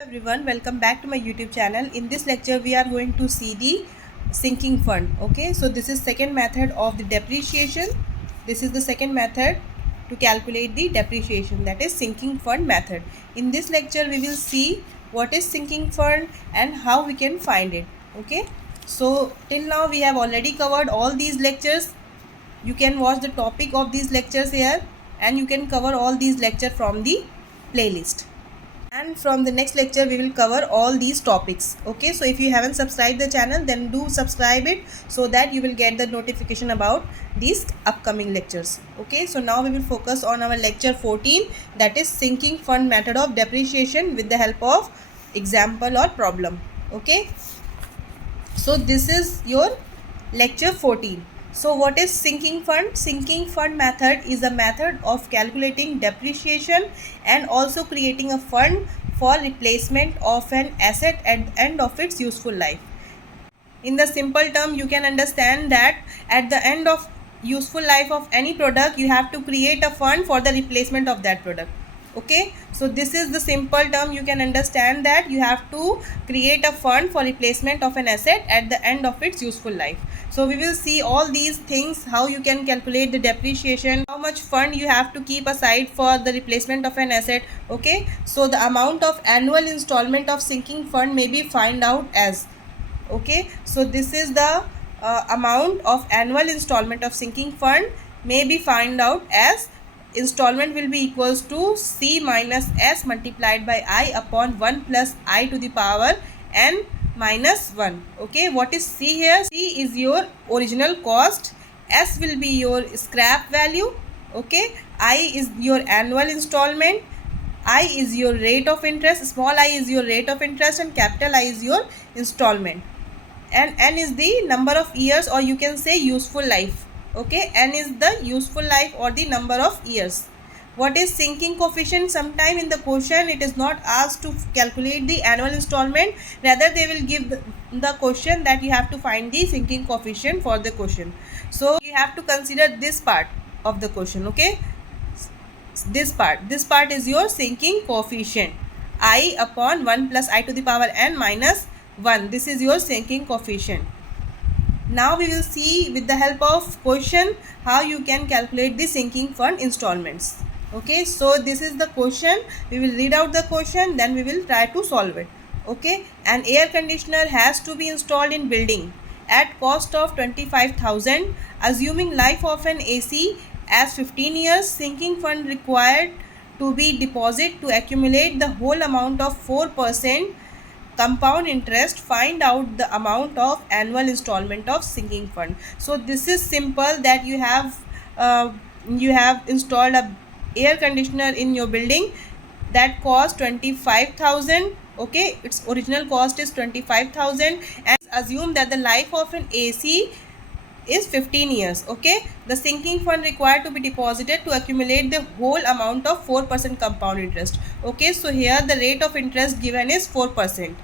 Everyone, welcome back to my YouTube channel. In this lecture we are going to see the sinking fund. Okay, so this is second method of the depreciation. This is the second method to calculate the depreciation, that is sinking fund method. In this lecture we will see what is sinking fund and how we can find it. Okay, so till now we have already covered all these lectures. You can watch the topic of these lectures here and you can cover all these lectures from the playlist. And from the next lecture we will cover all these topics. Okay, so if you haven't subscribed the channel, then do subscribe it so that you will get the notification about these upcoming lectures. Okay, so now we will focus on our lecture 14, that is sinking fund method of depreciation with the help of example or problem. Okay, so this is your lecture 14. So what is sinking fund? Sinking fund method is a method of calculating depreciation and also creating a fund for replacement of an asset at the end of its useful life. In the simple term, you can understand that at the end of useful life of any product, you have to create a fund for the replacement of that product. Okay, so this is the simple term. You can understand that you have to create a fund for replacement of an asset at the end of its useful life. So we will see all these things, how you can calculate the depreciation, how much fund you have to keep aside for the replacement of an asset. Okay, so the amount of annual installment of sinking fund may be find out as. Okay, so this is the amount of annual installment of sinking fund may be find out as installment will be equals to C minus S multiplied by I upon 1 plus I to the power n minus 1. Okay, what is C here? C is your original cost, S will be your scrap value, okay, I is your annual installment, I is your rate of interest, small I is your rate of interest, and capital I is your installment, and n is the number of years, or you can say useful life. Okay, n is the useful life or the number of years. What is sinking coefficient? Sometime in the question it is not asked to calculate the annual installment, rather they will give the question that you have to find the sinking coefficient for the question. So you have to consider this part of the question. Okay, this part is your sinking coefficient, I upon 1 plus I to the power n minus 1. This is your sinking coefficient. Now we will see with the help of question how you can calculate the sinking fund installments. Okay, so this is the question. We will read out the question, then we will try to solve it. Okay, an air conditioner has to be installed in building at cost of 25,000, assuming life of an AC as 15 years. Sinking fund required to be deposited to accumulate the whole amount of 4% compound interest. Find out the amount of annual installment of sinking fund. So this is simple, that you have installed a air conditioner in your building that cost 25,000. Okay, its original cost is 25,000, and assume that the life of an AC is 15 years. Okay, the sinking fund required to be deposited to accumulate the whole amount of 4% compound interest. Okay, so here the rate of interest given is 4%.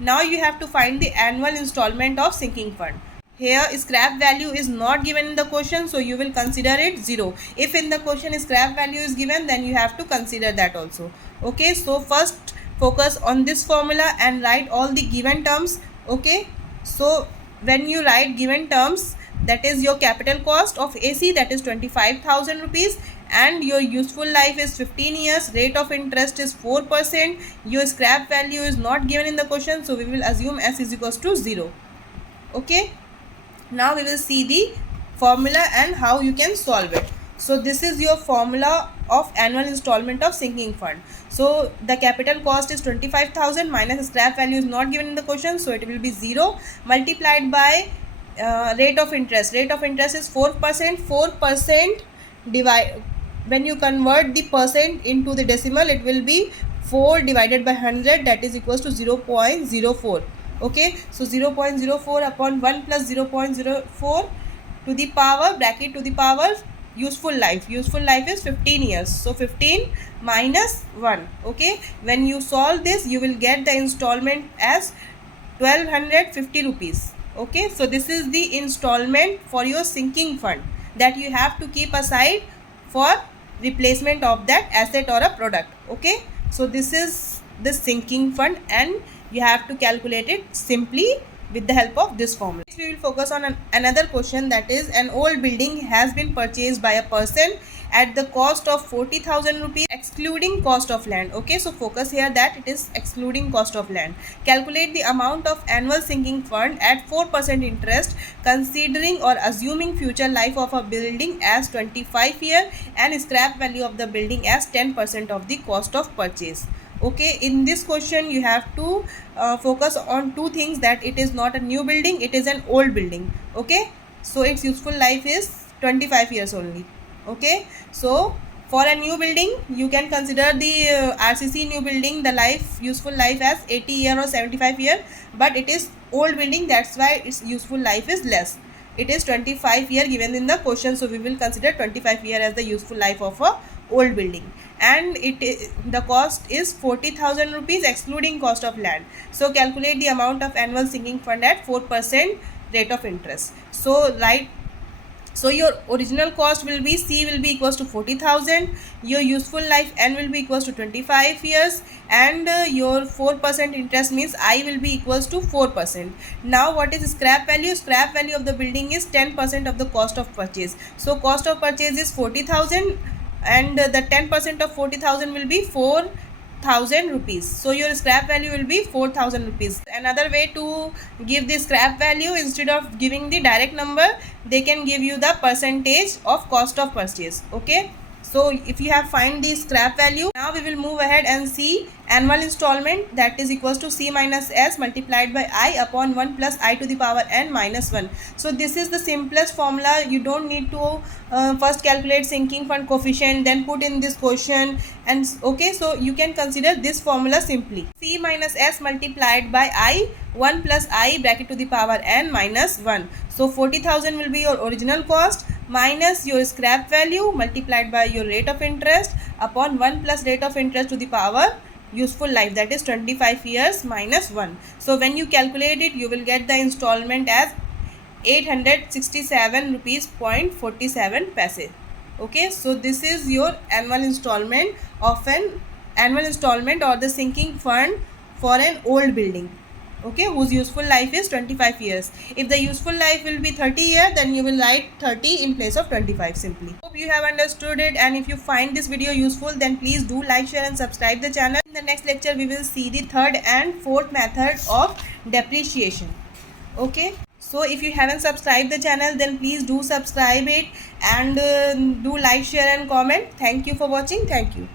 Now you have to find the annual installment of sinking fund. Here scrap value is not given in the question, so you will consider it 0. If in the question scrap value is given, then you have to consider that also. Okay, so first focus on this formula and write all the given terms. Okay, so when you write given terms, that is your capital cost of AC, that is 25,000 rupees, and your useful life is 15 years, rate of interest is 4%, your scrap value is not given in the question, so we will assume S is equals to 0. Okay, now we will see the formula and how you can solve it. So this is your formula of annual installment of sinking fund. So the capital cost is 25,000 minus scrap value is not given in the question, so it will be 0 multiplied by rate of interest. Rate of interest is 4%. 4% divide, when you convert the percent into the decimal, it will be 4 divided by 100, that is equals to 0.04. Okay, so 0.04 upon 1 plus 0.04 to the power, bracket to the power, useful life. Useful life is 15 years, so 15 minus 1. Okay, when you solve this, you will get the installment as 1250 rupees. Okay, so this is the installment for your sinking fund that you have to keep aside for replacement of that asset or a product. Okay, so this is the sinking fund, and you have to calculate it simply with the help of this formula. Next, we will focus on another question, that is, an old building has been purchased by a person at the cost of 40,000 rupees excluding cost of land. Okay, so focus here that it is excluding cost of land. Calculate the amount of annual sinking fund at 4% interest, considering or assuming future life of a building as 25 year and scrap value of the building as 10% of the cost of purchase. Okay, in this question you have to focus on two things, that it is not a new building, it is an old building. Okay, so its useful life is 25 years only. Okay, so for a new building you can consider the RCC new building, the useful life as 80 year or 75 year, but it is old building, that's why its useful life is less. It is 25 year given in the question, so we will consider 25 year as the useful life of a old building, and the cost is 40,000 rupees excluding cost of land. So calculate the amount of annual sinking fund at 4% rate of interest. So your original cost will be C will be equals to 40,000, your useful life N will be equals to 25 years, and your 4% interest means I will be equals to 4%. Now what is scrap value? Scrap value of the building is 10% of the cost of purchase. So cost of purchase is 40,000, and the 10% of 40,000 will be 4,000 rupees. So your scrap value will be 4,000 rupees. Another way to give the scrap value, instead of giving the direct number, they can give you the percentage of cost of purchase. Okay, so if you have find the scrap value, now we will move ahead and see annual installment, that is equals to C minus S multiplied by I upon 1 plus I to the power n minus 1. So this is the simplest formula. You don't need to first calculate sinking fund coefficient, then put in this quotient, and okay, so you can consider this formula simply. C minus S multiplied by I 1 plus I bracket to the power n minus 1. So 40,000 will be your original cost minus your scrap value multiplied by your rate of interest upon 1 plus rate of interest to the power useful life, that is 25 years minus 1. So when you calculate it, you will get the installment as 867 rupees 0.47 paise. Okay, so this is your annual installment of an annual installment or the sinking fund for an old building, okay, whose useful life is 25 years. If the useful life will be 30 years, then you will write 30 in place of 25 simply. Hope you have understood it, and if you find this video useful, then please do like, share and subscribe the channel. In the next lecture we will see the third and fourth method of depreciation. Okay, so if you haven't subscribed the channel, then please do subscribe it, and do like, share and comment. Thank you for watching. Thank you.